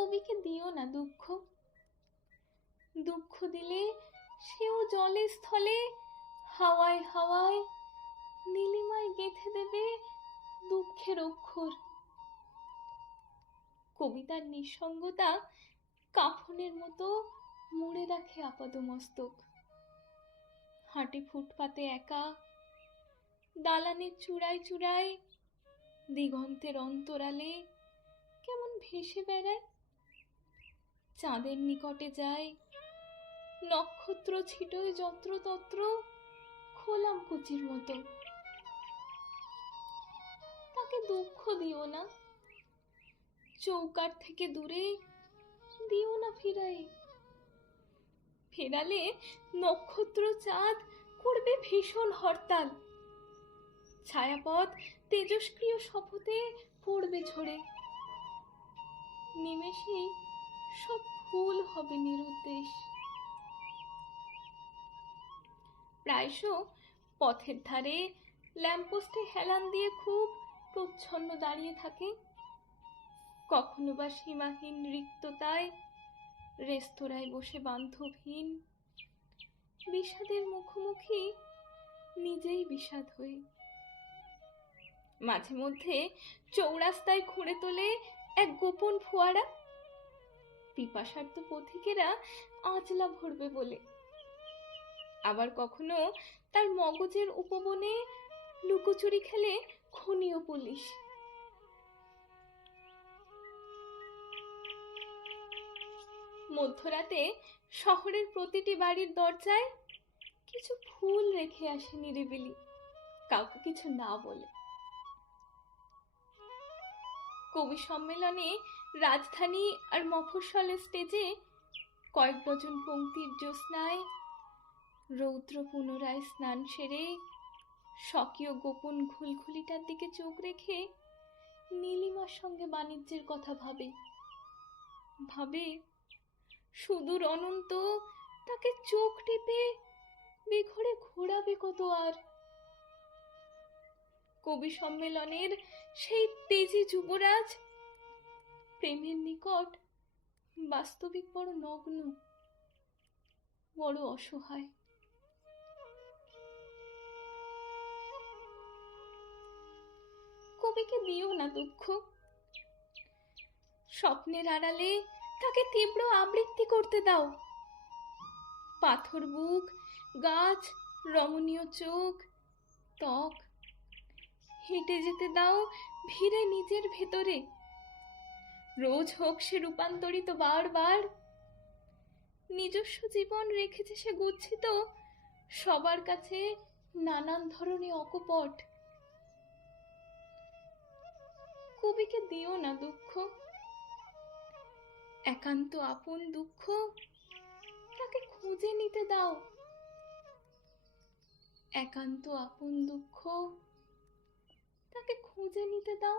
কবিকে দিও না দুঃখ। দুঃখ দিলে সেও জলে স্থলে হাওয়ায় হাওয়ায় নীলিমায় গেঁথে দেবে দুঃখের অক্ষর। কবিতার নিঃসঙ্গতা কাফনের মতো মুড়ে রাখে আপাদমস্তক। হাঁটে ফুটপাতে একা, দালানের চূড়ায় চূড়ায়, দিগন্তের অন্তরালে কেমন ভেসে বেড়ায় চাঁদের নিকটে যায় নক্ষত্র ছিটোয় যত্রতত্র খোলাম কুচির মতো। তাকে দুঃখ দিও না। চৌকার থেকে দূরে দিও না ফেরাই। ফেরালে নক্ষত্র চাঁদ করবে ভীষণ হরতাল। ছায়াপথ তেজস্ক্রিয় শপথে পড়বে ঝরে। নিমেষেই সব ফুল হবে নিরুদ্দেশ। প্রায়শ পথের ধারে ল্যাম্পপোস্টে হেলান দিয়ে খুব প্রচ্ছন্ন দাঁড়িয়ে থাকে। কখনো বা সীমাহীন রিক্ততায় রেস্তোরাঁয় বসে বান্ধবহীন বিষাদের মুখোমুখি নিজেই বিষাদ হয়ে মাঝে মধ্যে চৌরাস্তায় খুঁড়ে তোলে এক গোপন ফোয়ারা পিপাসার্থ পথিকেরা আঁচলা ভরবে বলে। আবার কখনো তার মগজের উপবনে লুকোচুরি খেলে খনীয় পুলিশ। মধ্যরাতে শহরের প্রতিটি বাড়ির দরজায় কিছু ফুল রেখে আসে নিরিবিলি, কাউকে কিছু না বলে। কবি সম্মেলনে রাজধানী আর মফস্বলের স্টেজে কয়েক ডজন পঙ্ক্তির জ্যোৎস্নায় রৌদ্র পুনরায় স্নান সেরে স্বকীয় গোপন ঘুলঘুলিটার দিকে চোখ রেখে নীলিমার সঙ্গে বাণিজ্যের কথা ভাবে। ভাবে, সুদূর অনন্ত তাকে চোখ টিপে বেঘরে ঘোরাবে কত আর কবি সম্মেলনের সেই তেজি যুবরাজ? প্রেমের নিকট বাস্তবিক বড় নগ্ন, বড় অসহায়। কবিকে দিও না দুঃখ। স্বপ্নের আড়ালে তাকে তীব্র আবৃত্তি করতে দাও। পাথর বুক, গাছ, রমণীয় চোখ, ত্বক হেঁটে যেতে দাও, ভিড়ে নিজের ভেতরে। রোজ হোক সে রূপান্তরিত বারবার। নিজস্ব জীবন রেখেছে সে গুচ্ছিত, সবার কাছে নানান ধরনের অকপট। কবিকে দিও না দুঃখ। একান্ত আপন দুঃখ, তাকে খুঁজে নিতে দাও। একান্ত আপন দুঃখ তাকে খুঁজে নিতে দাও।